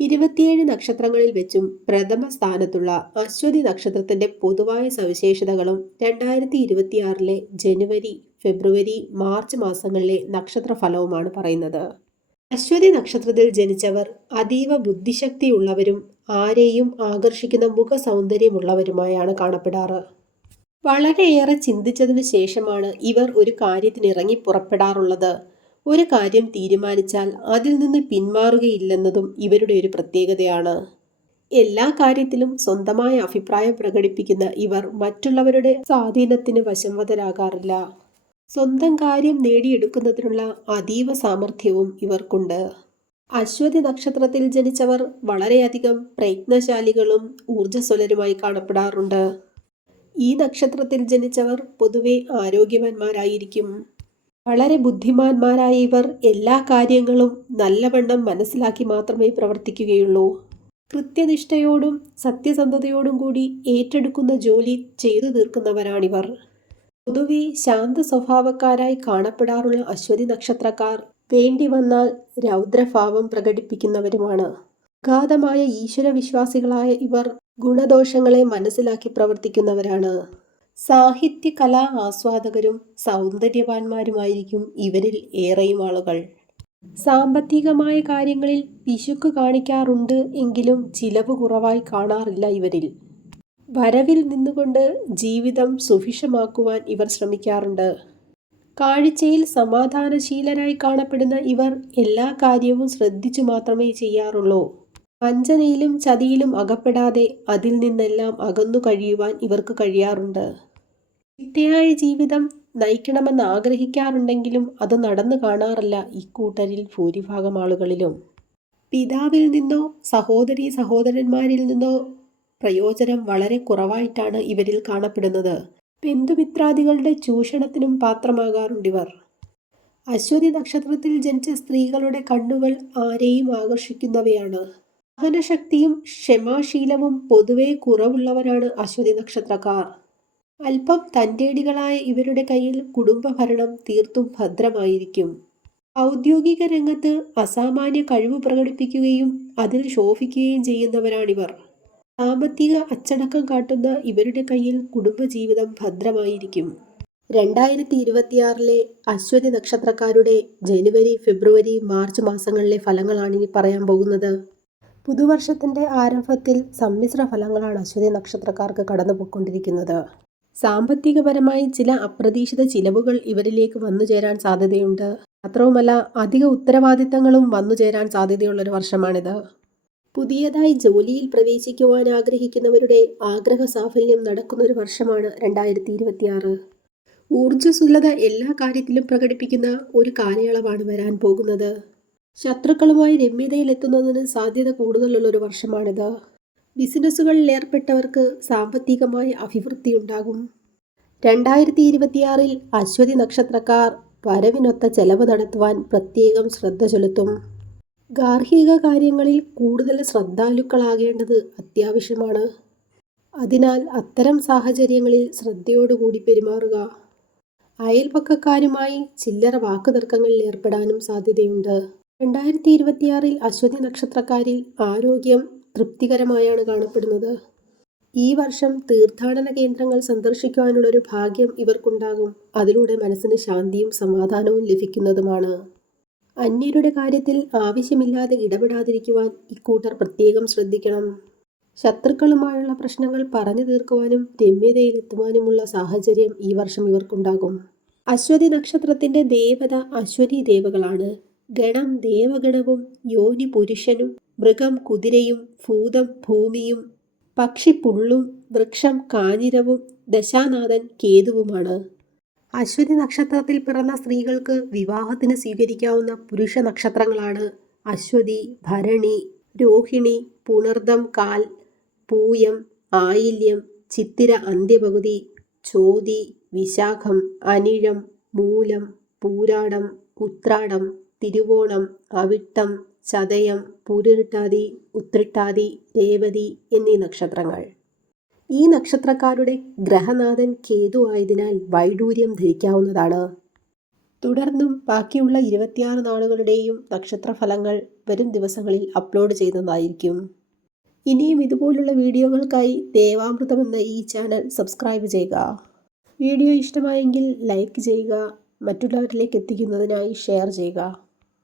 ഇരുപത്തിയേഴ് നക്ഷത്രങ്ങളിൽ വെച്ചും പ്രഥമ സ്ഥാനത്തുള്ള അശ്വതി നക്ഷത്രത്തിന്റെ പൊതുവായ സവിശേഷതകളും രണ്ടായിരത്തി ഇരുപത്തിയാറിലെ ജനുവരി ഫെബ്രുവരി മാർച്ച് മാസങ്ങളിലെ നക്ഷത്ര ഫലവുമാണ് പറയുന്നത്. അശ്വതി നക്ഷത്രത്തിൽ ജനിച്ചവർ അതീവ ബുദ്ധിശക്തിയുള്ളവരും ആരെയും ആകർഷിക്കുന്ന മുഖ സൗന്ദര്യമുള്ളവരുമായാണ് കാണപ്പെടാറ്. വളരെയേറെ ചിന്തിച്ചതിന് ശേഷമാണ് ഇവർ ഒരു കാര്യത്തിന് ഇറങ്ങി പുറപ്പെടാറുള്ളത്. ഒരു കാര്യം തീരുമാനിച്ചാൽ അതിൽ നിന്ന് പിന്മാറുകയില്ലെന്നതും ഇവരുടെ ഒരു പ്രത്യേകതയാണ്. എല്ലാ കാര്യത്തിലും സ്വന്തമായ അഭിപ്രായം പ്രകടിപ്പിക്കുന്ന ഇവർ മറ്റുള്ളവരുടെ സ്വാധീനത്തിന് വശംവതരാകാറില്ല. സ്വന്തം കാര്യം നേടിയെടുക്കുന്നതിനുള്ള അതീവ സാമർഥ്യവും ഇവർക്കുണ്ട്. അശ്വതി നക്ഷത്രത്തിൽ ജനിച്ചവർ വളരെയധികം പ്രയത്നശാലികളും ഊർജസ്വലരുമായി കാണപ്പെടാറുണ്ട്. ഈ നക്ഷത്രത്തിൽ ജനിച്ചവർ പൊതുവെ ആരോഗ്യവാന്മാരായിരിക്കും. വളരെ ബുദ്ധിമാന്മാരായ ഇവർ എല്ലാ കാര്യങ്ങളും നല്ലവണ്ണം മനസ്സിലാക്കി മാത്രമേ പ്രവർത്തിക്കുകയുള്ളൂ. കൃത്യനിഷ്ഠയോടും സത്യസന്ധതയോടും കൂടി ഏറ്റെടുക്കുന്ന ജോലി ചെയ്തു തീർക്കുന്നവരാണിവർ. പൊതുവെ ശാന്ത സ്വഭാവക്കാരായി കാണപ്പെടാറുള്ള അശ്വതി നക്ഷത്രക്കാർ വേണ്ടി വന്നാൽ രൗദ്രഭാവം പ്രകടിപ്പിക്കുന്നവരുമാണ്. അഗാധമായ ഈശ്വരവിശ്വാസികളായ ഇവർ ഗുണദോഷങ്ങളെ മനസ്സിലാക്കി പ്രവർത്തിക്കുന്നവരാണ്. സാഹിത്യ കലാ ആസ്വാദകരും സൗന്ദര്യവാന്മാരുമായിരിക്കും ഇവരിൽ ഏറെയും ആളുകൾ. സാമ്പത്തികമായ കാര്യങ്ങളിൽ പിശുക്ക് കാണിക്കാറുണ്ട് എങ്കിലും ചിലവ് കുറവായി കാണാറില്ല ഇവരിൽ. വരവിൽ നിന്നുകൊണ്ട് ജീവിതം സുഭിക്ഷമാക്കുവാൻ ഇവർ ശ്രമിക്കാറുണ്ട്. കാഴ്ചയിൽ സമാധാനശീലരായി കാണപ്പെടുന്ന ഇവർ എല്ലാ കാര്യവും ശ്രദ്ധിച്ചു മാത്രമേ ചെയ്യാറുള്ളൂ. വഞ്ചനയിലും ചതിയിലും അകപ്പെടാതെ അതിൽ നിന്നെല്ലാം അകന്നു കഴിയുവാൻ ഇവർക്ക് കഴിയാറുണ്ട്. ചിട്ടയായ ജീവിതം നയിക്കണമെന്ന് ആഗ്രഹിക്കാറുണ്ടെങ്കിലും അത് നടന്നു കാണാറില്ല ഇക്കൂട്ടരിൽ ഭൂരിഭാഗം ആളുകളിലും. പിതാവിൽ നിന്നോ സഹോദരി സഹോദരന്മാരിൽ നിന്നോ പ്രയോജനം വളരെ കുറവായിട്ടാണ് ഇവരിൽ കാണപ്പെടുന്നത്. ബന്ധുമിത്രാദികളുടെ ചൂഷണത്തിനും പാത്രമാകാറുണ്ടിവർ അശ്വതി നക്ഷത്രത്തിൽ ജനിച്ച സ്ത്രീകളുടെ കണ്ണുകൾ ആരെയും ആകർഷിക്കുന്നവയാണ്. സഹനശക്തിയും ക്ഷമാശീലവും പൊതുവെ കുറവുള്ളവരാണ് അശ്വതി നക്ഷത്രക്കാർ. അല്പം തന്റേടികളായ ഇവരുടെ കയ്യിൽ കുടുംബഭരണം തീർത്തും ഭദ്രമായിരിക്കും. ഔദ്യോഗിക രംഗത്ത് അസാമാന്യ കഴിവ് പ്രകടിപ്പിക്കുകയും അതിൽ ശോഭിക്കുകയും ചെയ്യുന്നവരാണിവർ. സാമ്പത്തിക അച്ചടക്കം കാട്ടുന്ന ഇവരുടെ കയ്യിൽ കുടുംബജീവിതം ഭദ്രമായിരിക്കും. രണ്ടായിരത്തി ഇരുപത്തിയാറിലെ അശ്വതി നക്ഷത്രക്കാരുടെ ജനുവരി ഫെബ്രുവരി മാർച്ച് മാസങ്ങളിലെ ഫലങ്ങളാണ് ഇനി പറയാൻ പോകുന്നത്. പുതുവർഷത്തിന്റെ ആരംഭത്തിൽ സമ്മിശ്ര ഫലങ്ങളാണ് അശ്വതി നക്ഷത്രക്കാർക്ക് കടന്നുപോയിക്കൊണ്ടിരിക്കുന്നത്. സാമ്പത്തികപരമായി ചില അപ്രതീക്ഷിത ചിലവുകൾ ഇവരിലേക്ക് വന്നു ചേരാൻ സാധ്യതയുണ്ട്. മാത്രവുമല്ല അധിക ഉത്തരവാദിത്തങ്ങളും വന്നു ചേരാൻ സാധ്യതയുള്ളൊരു വർഷമാണിത്. പുതിയതായി ജോലിയിൽ പ്രവേശിക്കുവാൻ ആഗ്രഹിക്കുന്നവരുടെ ആഗ്രഹ സാഫല്യം നടക്കുന്നൊരു വർഷമാണ് രണ്ടായിരത്തി ഇരുപത്തിയാറ് ഊർജസ്വലത എല്ലാ കാര്യത്തിലും പ്രകടിപ്പിക്കുന്ന ഒരു കാലയളവാണ് വരാൻ പോകുന്നത്. ശത്രുക്കളുമായി രമ്യതയിലെത്തുന്നതിന് സാധ്യത കൂടുതലുള്ള ഒരു വർഷമാണിത്. ബിസിനസ്സുകളിൽ ഏർപ്പെട്ടവർക്ക് സാമ്പത്തികമായ അഭിവൃദ്ധി ഉണ്ടാകും രണ്ടായിരത്തി ഇരുപത്തിയാറിൽ അശ്വതി നക്ഷത്രക്കാർ വരവിനൊത്ത ചെലവ് നടത്തുവാൻ പ്രത്യേകം ശ്രദ്ധ ചെലുത്തും. ഗാർഹിക കാര്യങ്ങളിൽ കൂടുതൽ ശ്രദ്ധാലുക്കളാകേണ്ടത് അത്യാവശ്യമാണ്. അതിനാൽ അത്തരം സാഹചര്യങ്ങളിൽ ശ്രദ്ധയോടുകൂടി പെരുമാറുക. അയൽപക്കക്കാരുമായി ചില്ലറ വാക്കുതർക്കങ്ങളിൽ ഏർപ്പെടാനും സാധ്യതയുണ്ട്. രണ്ടായിരത്തി ഇരുപത്തിയാറിൽ അശ്വതി നക്ഷത്രക്കാരിൽ ആരോഗ്യം തൃപ്തികരമായാണ് കാണപ്പെടുന്നത്. ഈ വർഷം തീർത്ഥാടന കേന്ദ്രങ്ങൾ സന്ദർശിക്കുവാനുള്ളൊരു ഭാഗ്യം ഇവർക്കുണ്ടാകും. അതിലൂടെ മനസ്സിന് ശാന്തിയും സമാധാനവും ലഭിക്കുന്നതുമാണ്. അന്യരുടെ കാര്യത്തിൽ ആവശ്യമില്ലാതെ ഇടപെടാതിരിക്കുവാൻ ഇക്കൂട്ടർ പ്രത്യേകം ശ്രദ്ധിക്കണം. ശത്രുക്കളുമായുള്ള പ്രശ്നങ്ങൾ പറഞ്ഞു തീർക്കുവാനും രമ്യതയിലെത്തുവാനുമുള്ള സാഹചര്യം ഈ വർഷം ഇവർക്കുണ്ടാകും. അശ്വതി നക്ഷത്രത്തിന്റെ ദേവത അശ്വതി ദേവകളാണ്. ഗണം ദേവഗണവും യോനി പുരുഷനും മൃഗം കുതിരയും ഭൂതം ഭൂമിയും പക്ഷി പുള്ളും വൃക്ഷം കാഞ്ഞിരവും ദശാനാഥൻ കേതുവുമാണ്. അശ്വതി നക്ഷത്രത്തിൽ പിറന്ന സ്ത്രീകൾക്ക് വിവാഹത്തിന് സ്വീകരിക്കാവുന്ന പുരുഷ നക്ഷത്രങ്ങളാണ് അശ്വതി ഭരണി രോഹിണി പുണർദം കാൽ പൂയം ആയില്യം ചിത്തിര അന്ത്യപകുതി ചോതി വിശാഖം അനിഴം മൂലം പൂരാടം ഉത്രാടം തിരുവോണം അവിട്ടം ചതയം പൂരിട്ടാതി ഉത്രിട്ടാതി രേവതി എന്നീ നക്ഷത്രങ്ങൾ. ഈ നക്ഷത്രക്കാരുടെ ഗ്രഹനാഥൻ കേതു ആയതിനാൽ വൈഡൂര്യം ധരിക്കാവുന്നതാണ്. തുടർന്നും ബാക്കിയുള്ള ഇരുപത്തിയാറ് നാളുകളുടെയും നക്ഷത്രഫലങ്ങൾ വരും ദിവസങ്ങളിൽ അപ്ലോഡ് ചെയ്യുന്നതായിരിക്കും ഇനിയും ഇതുപോലുള്ള വീഡിയോകൾക്കായി ദേവാമൃതം എന്ന ഈ ചാനൽ സബ്സ്ക്രൈബ് ചെയ്യുക. വീഡിയോ ഇഷ്ടമായെങ്കിൽ ലൈക്ക് ചെയ്യുക മറ്റുള്ളവരിലേക്ക് എത്തിക്കുന്നതിനായി ഷെയർ ചെയ്യുക.